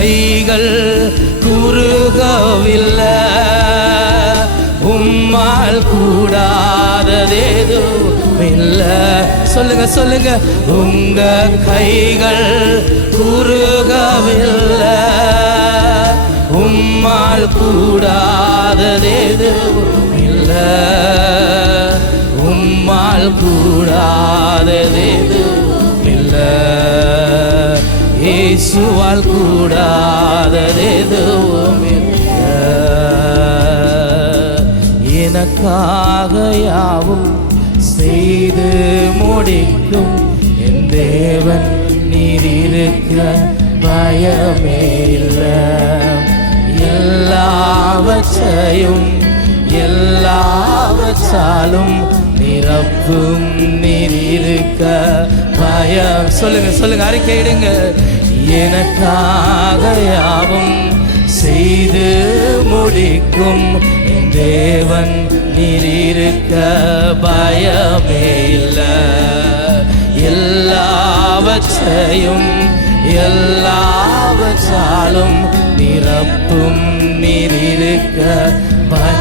கைகள் குறுகவில்லை, உம்மால் கூடாததேதும் இல்லை. சொல்லுங்க சொல்லுங்க, உங்க கைகள் குறுகவில்லை, உம்மால் கூடாததேதும் இல்லை, உம்மால் கூடாததேதும் இல்லை, இயேசுவால் கூடாததேதும் இல்லை. எனக்காக யாவும் செய்து முடிக்கும் என் தேவன் நீர் இருக்க பயமே இல்லை. எல்லாவற்றையும் எல்லாவற்றாலும் நிரப்பும் நீர் இருக்க பயம். சொல்லுங்க சொல்லுங்க, அறிக்கையிடுங்க. எனக்காக யாவும் செய்து முடிக்கும் என் தேவன் நீர் இருக்க பயமே இல்லை. எல்லாவற்றையும் எல்லாவற்றாலும் நிரப்பும் நீர் இருக்க.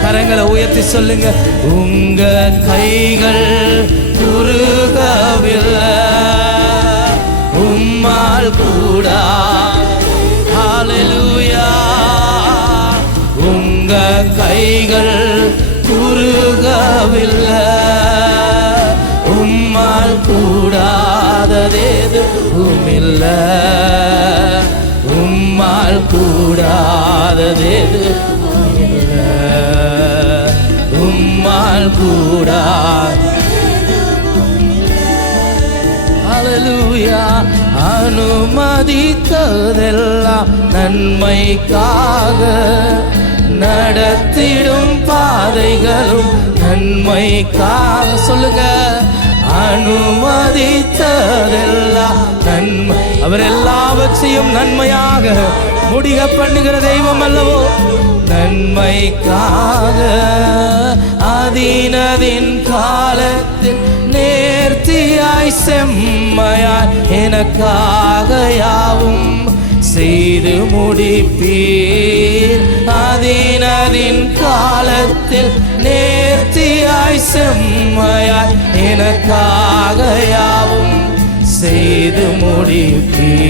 கரங்களை உயர்த்தி சொல்லுங்க, உங்க கைகள் குறுகவில்லை, உம்மால் கூடா. ஹல்லேலூயா. உங்க கைகள் குறுகவில்லை, உம்மால் கூடாததேதும் இல்லை, உம்மால் கூடாததேதும் இல்லை, உம்மால் கூடாத. ஹல்லேலூயா. அனுமதித்ததெல்லாம் நன்மைக்காக, நடத்திடும் பாதைகளும் நன்மைக்காக. சொல்லுங்க, அனுமதித்ததெல்லாம் நன்மை. அவர் எல்லாவற்றையும் நன்மையாக முடிக பண்ணுகிற தெய்வம் அல்லவோ. நன்மைக்காக அதினதின் காலத்தில் நேர்த்தியாய் செம்மையாய் எனக்காக யாவும் செய்து முடிப்பீர். அதினதின் காலத்தில் நேர்த்தியாய் செம்மையாய் எனக்காக யாவும் செய்து முடிப்பீர்.